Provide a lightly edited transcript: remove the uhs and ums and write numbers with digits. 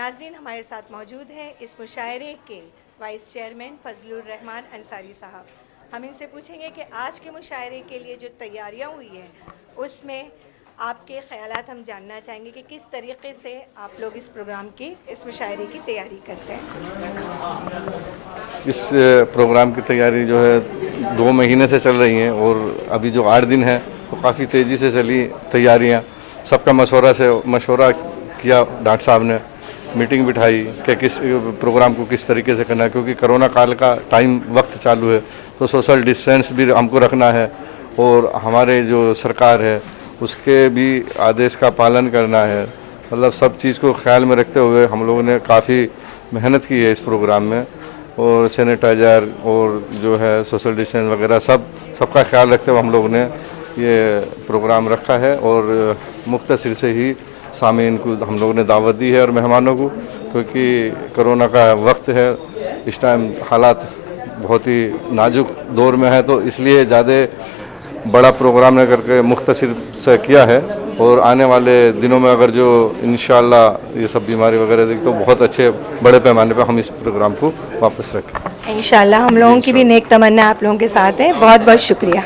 नाजरीन, हमारे साथ मौजूद हैं इस मुशायरे के वाइस चेयरमैन फजलुर रहमान अंसारी साहब। हम इनसे पूछेंगे कि आज के मुशायरे के लिए जो तैयारियां हुई हैं उसमें आपके ख़यालात हम जानना चाहेंगे कि किस तरीके से आप लोग इस प्रोग्राम की, इस मुशायरे की तैयारी करते हैं। इस प्रोग्राम की तैयारी जो है 2 महीने से चल रही हैं और अभी जो 8 दिन है तो काफ़ी तेज़ी से चली तैयारियां। सबका मशवरा किया, डॉक्टर साहब ने मीटिंग बिठाई कि किस प्रोग्राम को किस तरीके से करना है, क्योंकि कोरोना काल का वक्त चालू है तो सोशल डिस्टेंस भी हमको रखना है और हमारे जो सरकार है उसके भी आदेश का पालन करना है। मतलब सब चीज़ को ख्याल में रखते हुए हम लोगों ने काफ़ी मेहनत की है इस प्रोग्राम में, और सैनिटाइज़र और जो है सोशल डिस्टेंस वगैरह सबका ख्याल रखते हुए हम लोगों ने ये प्रोग्राम रखा है। और मुख्तसर से ही सामीन को हम लोगों ने दावत दी है और मेहमानों को, क्योंकि कोरोना का वक्त है, इस टाइम हालात बहुत ही नाजुक दौर में है, तो इसलिए ज़्यादा बड़ा प्रोग्राम ने करके मुख्तसर से किया है। और आने वाले दिनों में अगर जो इंशाअल्लाह ये सब बीमारी वगैरह देखी तो बहुत अच्छे बड़े पैमाने पर हम इस प्रोग्राम को वापस रखें इंशाअल्लाह। हम लोगों की भी नेक तमन्ना आप लोगों के साथ है। बहुत बहुत शुक्रिया।